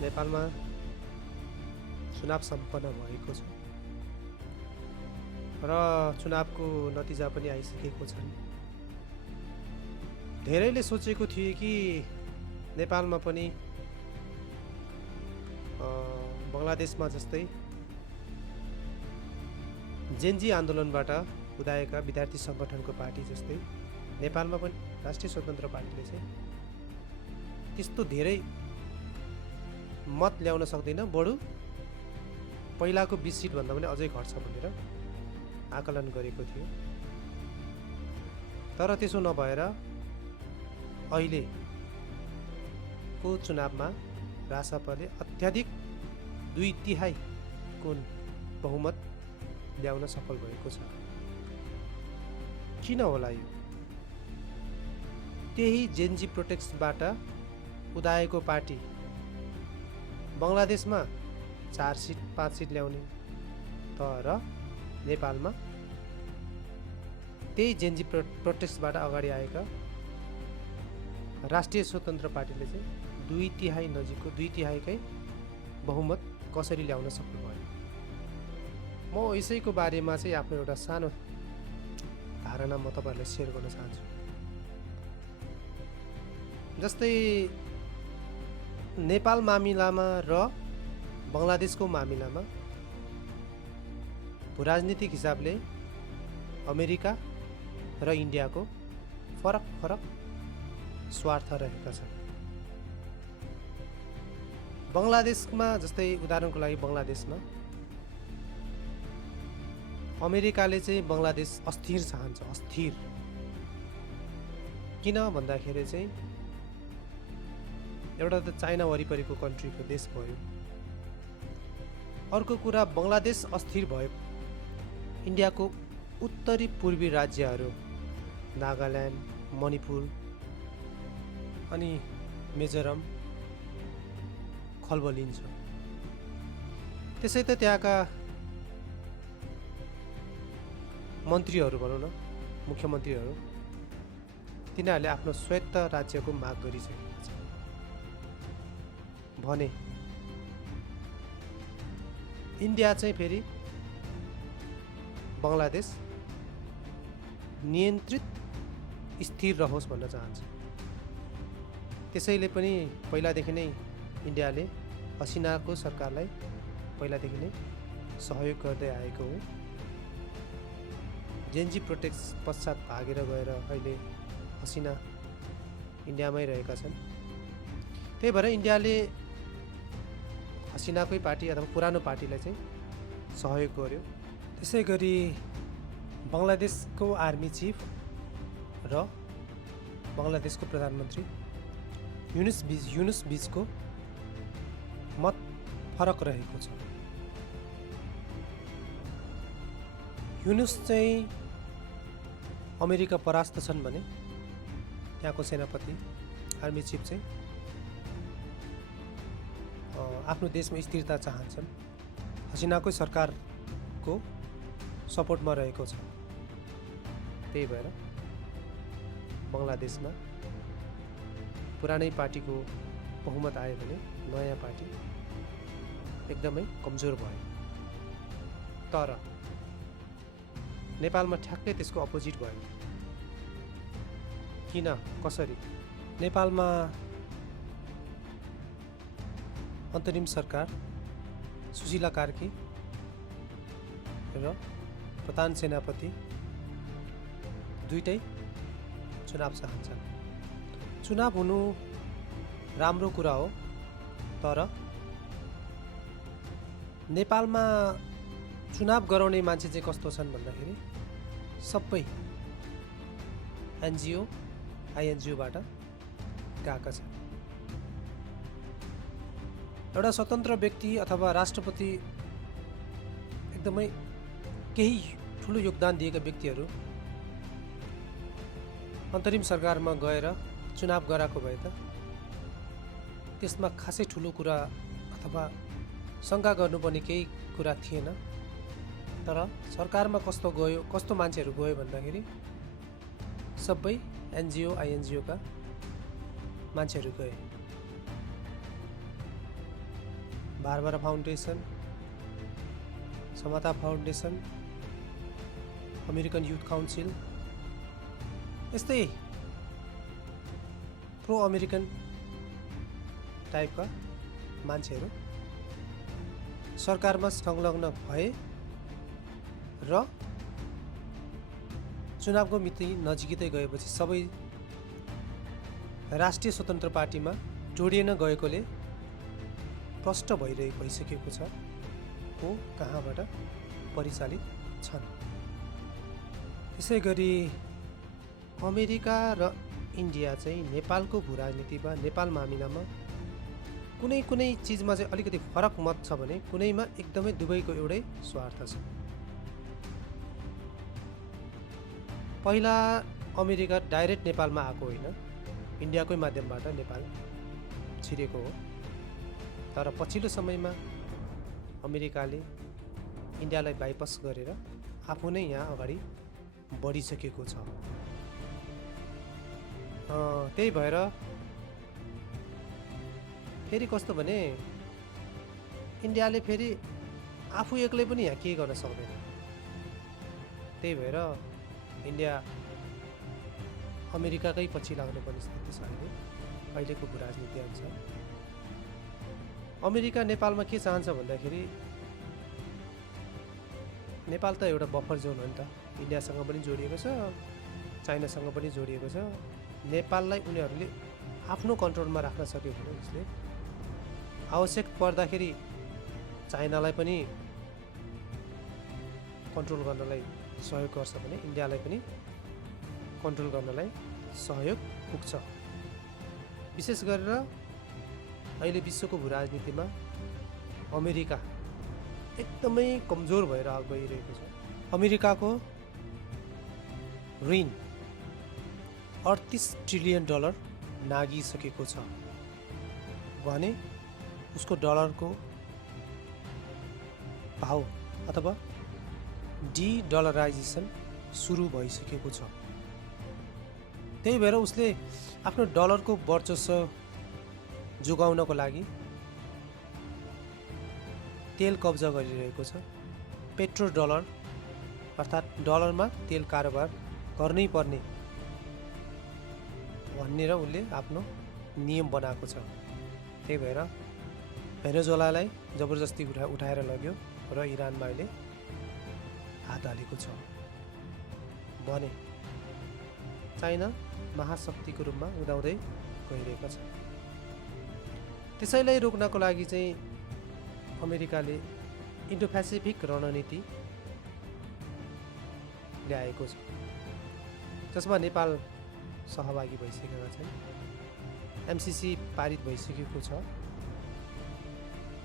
नेपालमा चुनाव सम्पन्न भएको छ र चुनावको नतिजा पनि आइसकेको छन्। धेरैले सोचेको थिए कि नेपालमा पनि बङ्गलादेशमा जस्तै जेन्जी आन्दोलनबाट उदाएका विद्यार्थी सङ्गठनको पार्टी जस्तै नेपालमा पनि राष्ट्रिय स्वतन्त्र पार्टीले चाहिँ त्यस्तो धेरै मत ल्याउन सक्दैन, बरु पहिलाको 20 सिटभन्दा पनि अझै घट्छ भनेर आकलन गरेको थियो। तर त्यसो नभएर अहिलेको चुनावमा रासपाले अत्याधिक 2/3 बहुमत ल्याउन सफल भएको छ। किन होला यो? त्यही जेन्जी प्रोटेक्सबाट उदाएको पार्टी बङ्गलादेशमा 4 सिट 5 सिट ल्याउने, तर नेपालमा त्यही जेन्जी प्रोटेक्सबाट अगाडि आएका राष्ट्रिय स्वतन्त्र पार्टीले चाहिँ 2/3 नजिकको 2/3 बहुमत कसरी ल्याउन सफल भयो। म यसैको बारेमा चाहिँ आफ्नो एउटा सानो धारणा म तपाईँहरूलाई सेयर गर्न चाहन्छु। जस्तै नेपाल मामिलामा र बङ्गलादेशको मामिलामा राजनीतिक हिसाबले अमेरिका र इन्डियाको फरक स्वार्थ रहेका छन्। बङ्गलादेशमा जस्तै उदाहरणको लागि बङ्गलादेशमा अमेरिकाले चाहिँ बङ्गलादेश अस्थिर चाहन्छ। अस्थिर किन भन्दाखेरि चाहिँ एउटा त चाइना वरिपरिको कन्ट्रीको देश भयो। अर्को कुरा, बङ्गलादेश अस्थिर भयो, इन्डियाको उत्तरी पूर्वी राज्यहरू नागाल्यान्ड, मणिपुर अनि मिजोरम खलबलिन्छ। त्यसै त त्यहाँका मन्त्रीहरू भनौँ न, मुख्यमन्त्रीहरू, तिनीहरूले आफ्नो स्वायत्त राज्यको माग गरिसकेका छन् भने इन्डिया चाहिँ फेरि बङ्गलादेश नियन्त्रित स्थिर रहोस् भन्न चाहन्छ। त्यसैले पनि पहिलादेखि नै इन्डियाले हसिनाको सरकारलाई पहिलादेखि नै सहयोग गर्दै आएको हो। जेन्जी प्रोटेक्स पश्चात भागेर गएर अहिले हसिना इन्डियामै रहेका छन्। त्यही भएर इन्डियाले हसिनाकै पार्टी अथवा पुरानो पार्टीलाई चाहिँ सहयोग गर्यो। त्यसै गरी बङ्गलादेशको आर्मी चिफ र बङ्गलादेशको प्रधानमन्त्री युनुस बीचको मत फरक रहेको छ। युनुस चाहिँ अमेरिका परास्त छन् भने त्यहाँको सेनापति आर्मी चिफ चाहिँ आफ्नो देशमा स्थिरता चाहन्छन्, हसिनाकै सरकारको सपोर्टमा रहेको छ। त्यही भएर बङ्गलादेशमा पुरानै पार्टीको बहुमत आयो भने नयाँ पार्टी एकदमै कमजोर भयो। तर नेपालमा ठ्याक्कै त्यसको अपोजिट भयो। किन, कसरी? नेपालमा अन्तरिम सरकार सुशीला कार्की र प्रधान सेनापति दुईटै चुनाव चाहन्छन्। चुनाव हुनु राम्रो कुरा हो, तर नेपालमा चुनाव गराउने मान्छे चाहिँ कस्तो छन् भन्दाखेरि सबै एनजिओ आइएनजिओबाट गएका छन्। एउटा स्वतन्त्र व्यक्ति अथवा राष्ट्रपति एकदमै केही ठुलो योगदान दिएका व्यक्तिहरू अन्तरिम सरकारमा गएर चुनाव गराएको भए त त्यसमा खासै ठुलो कुरा अथवा शङ्का गर्नुपर्ने केही कुरा थिएन। तर सरकारमा कस्तो मान्छेहरू गयो भन्दाखेरि सबै एनजिओ आइएनजिओका मान्छेहरू गए। बारबारा फाउन्डेसन, समता फाउन्डेसन, अमेरिकन युथ काउन्सिल, यस्तै प्रो अमेरिकन टाइपका मान्छेहरू सरकारमा संलग्न भए र चुनावको मिति नजिकै गएपछि सबै राष्ट्रिय स्वतन्त्र पार्टीमा जोडिन गएकोले प्रष्ट भइसकेको छ को कहाँबाट परिचालित छन्। त्यसै गरी अमेरिका र इन्डिया चाहिँ नेपालको भू राजनीति वा नेपाल मामिलामा कुनै कुनै चिजमा चाहिँ अलिकति फरक मत छ भने कुनैमा एकदमै दुवैको एउटै स्वार्थ छ। पहिला अमेरिका डाइरेक्ट नेपालमा आएको होइन, इन्डियाकै माध्यमबाट नेपाल छिरेको हो। तर पछिल्लो समयमा अमेरिकाले इन्डियालाई बाइपास गरेर आफू नै यहाँ अगाडि बढिसकेको छ। त्यही भएर फेरि कस्तो भने इन्डियाले फेरि आफू एक्लै पनि यहाँ केही गर्न सक्दैन। त्यही भएर इन्डिया अमेरिकाकै पछि लाग्नुपर्ने स्थिति छ अहिलेको भू राजनीति अनुसार। अमेरिका नेपालमा के चाहन्छ भन्दाखेरि नेपाल त एउटा बफर जोन हो नि त, इन्डियासँग पनि जोडिएको छ, चाइनासँग पनि जोडिएको छ। नेपाललाई उनीहरूले आफ्नो कन्ट्रोलमा राख्न सक्यो भने उसले आवश्यक पर्दाखेरि चाइनालाई पनि कन्ट्रोल गर्नलाई सहयोग गर्छ भने इन्डियालाई पनि कन्ट्रोल गर्नलाई सहयोग पुग्छ। विशेष गरेर अहिले विश्वको भू राजनीतिमा अमेरिका एकदमै कमजोर भएर गइरहेको छ। अमेरिकाको ऋण $38 ट्रिलियन नागिसकेको छ भने उसको डलरको भाव अथवा डलराइजेसन सुरु भइसकेको छ। त्यही भएर उसले आफ्नो डलरको वर्चस्व जोगाउनको लागि तेल कब्जा गरिरहेको छ। पेट्रो डलर अर्थात् डलरमा तेल कारोबार गर्नै पर्ने भनेर उसले आफ्नो नियम बनाएको छ। त्यही भएर भेनेजुएलालाई जबरजस्ती उठाएर लग्यो र इरानमा अहिले हात हालेको छ भने चाइना महाशक्तिको रूपमा उदाउँदै गइरहेको छ। त्यसैलाई रोक्नको लागि चाहिँ अमेरिकाले इन्डो पेसिफिक रणनीति ल्याएको छ, जसमा नेपाल सहभागी भइसकेका छन्। एमसिसी पारित भइसकेको छ,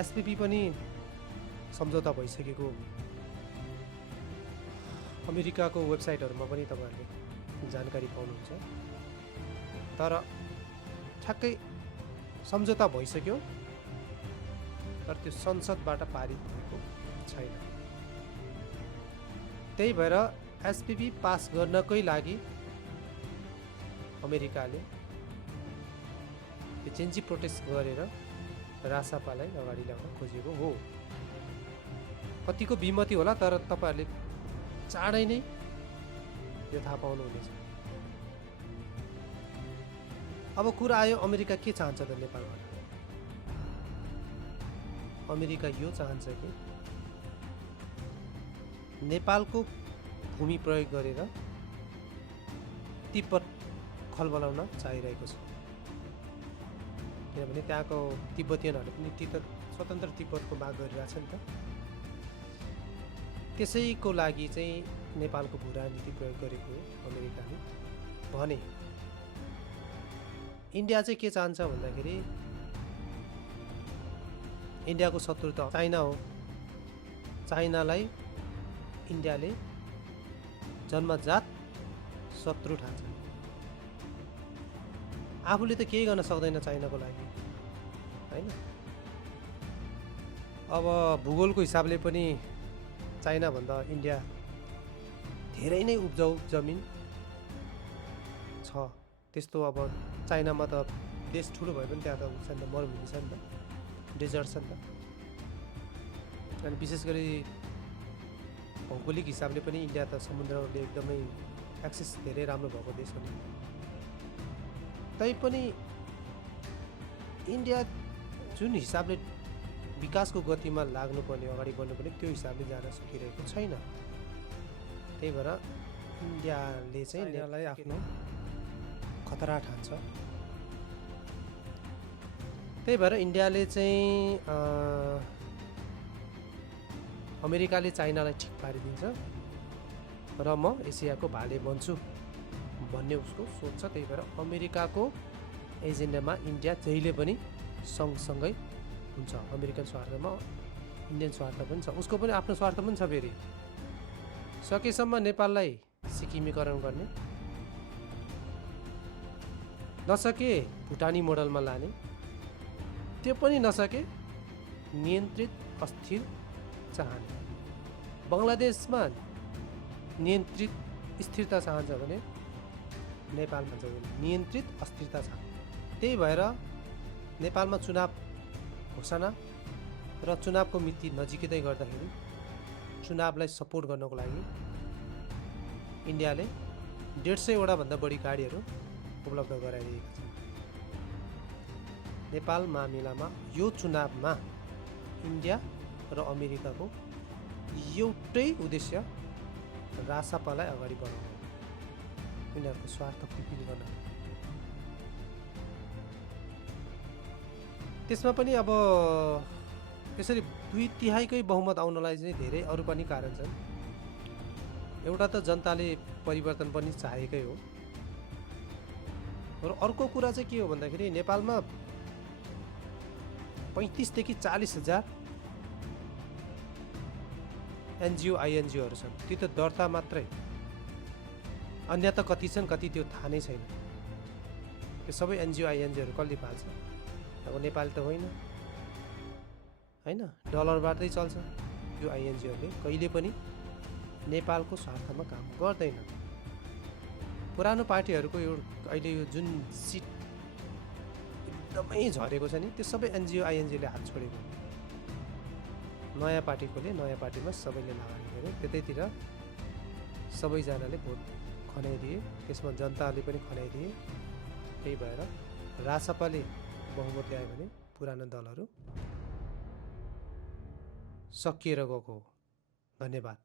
एसपिपी पनि सम्झौता भइसकेको अमेरिकाको वेबसाइटहरूमा पनि तपाईँहरूले जानकारी पाउनुहुन्छ। तर ठ्याक्कै सम्झौता भइसक्यो तर त्यो संसदबाट पारित भएको छैन। त्यही भएर एसपिपी पास गर्नकै लागि अमेरिकाले चेन्जी प्रोटेस्ट गरेर रासापालाई अगाडि ल्याउन खोजेको हो। कतिको विमति होला तर तपाईँहरूले चाँडै नै यो थाहा पाउनुहुनेछ। अब कुरा आयो अमेरिका के चाहन्छ त नेपालबाट। अमेरिका यो चाहन्छ कि नेपालको भूमि प्रयोग गरेर तिब्बत खलबलाउन चाहिरहेको छ। किनभने त्यहाँको तिब्बतीयनहरूले पनि स्वतन्त्र तिब्बतको माग गरिरहेछ नि त। त्यसैको लागि चाहिँ नेपालको भू राजनीति प्रयोग गरेको हो अमेरिकाले भने। इन्डिया चाहिँ के चाहन्छ भन्दाखेरि इन्डियाको शत्रु त चाइना हो। चाइनालाई इन्डियाले जन्मजात शत्रु ठान्छ। आफूले त केही गर्न सक्दैन चाइनाको लागि हैन। अब भूगोलको हिसाबले पनि चाइनाभन्दा इन्डिया धेरै नै उब्जाउ जमिन छ। त्यस्तो अब चाइनामा त देश ठुलो भए पनि त्यहाँ त छ नि त, मरुभूमि छ नि त, डेजर्ट छ नि त। अनि विशेष गरी भौगोलिक हिसाबले पनि इन्डिया त समुद्रले एकदमै एक्सेस धेरै राम्रो भएको देश हो नि। तैपनि इन्डिया जुन हिसाबले विकासको गतिमा लाग्नुपर्ने, अगाडि बढ्नुपर्ने, त्यो हिसाबले जान सकिरहेको छैन। त्यही भएर इन्डियाले चाहिँ नेपाललाई आफ्नो खतरा ठान्छ। त्यही भएर इन्डियाले चाहिँ अमेरिकाले चाइनालाई ठिक पारिदिन्छ र म एसियाको भाले बन्छु भन्ने उसको सोच छ। त्यही भएर अमेरिकाको एजेन्डामा इन्डिया जहिले पनि सँगसँगै हुन्छ। अमेरिकन स्वार्थमा इन्डियन स्वार्थ पनि छ, उसको पनि आफ्नो स्वार्थ पनि छ। फेरि सकेसम्म नेपाललाई सिक्किमीकरण गर्ने, नसके भुटानी मोडलमा लाने, त्यो पनि नसके नियन्त्रित अस्थिर चाहने। बङ्गलादेशमा नियन्त्रित स्थिरता चाहन्छ भने नेपालमा चाहिँ नियन्त्रित अस्थिरता छ। त्यही भएर नेपालमा चुनाव घोषणा र चुनावको मिति नजिकै गर्दाखेरि चुनावलाई सपोर्ट गर्नको लागि इन्डियाले 150 भन्दा बढी गाडीहरू उपलब्ध गराइदिएका छन्। नेपाल मामिलामा यो चुनावमा इन्डिया र अमेरिकाको एउटै उद्देश्य रासपालाई अगाडि बढाउनु, उनीहरूको स्वार्थ फुलफिल गर्न। त्यसमा पनि अब यसरी 2/3 बहुमत आउनलाई चाहिँ धेरै अरू पनि कारण छन्। एउटा त जनताले परिवर्तन पनि चाहेकै हो, र अर्को कुरा चाहिँ के हो भन्दाखेरि नेपालमा 35 देखि 40 हजार एनजिओ आइएनजिओहरू छन्। त्यो त दर्ता मात्रै, अन्य त कति छन् कति त्यो थाहा नै छैन। त्यो सबै एनजिओ आइएनजिओहरू कसले पाल्छ? अब नेपाल त होइन, डलरबाटै चल्छ। यो आइएनजिओहरूले कहिले पनि नेपालको स्वार्थमा काम गर्दैन। पुरानो पार्टीहरूको अहिले यो जुन सिट एकदमै झरेको छ नि, त्यो सबै एनजिओ आइएनजिओले हात छोडेको। नयाँ पार्टी खोले, नयाँ पार्टीमा सबैले लगानी गरे, त्यतैतिर सबैजनाले भोट खनाइदिए, त्यसमा जनताले पनि खनाइदिए। त्यही भएर रासपाले बहुमत ल्यायो भने पुरानो दलहरू सकिएर गएको हो। धन्यवाद।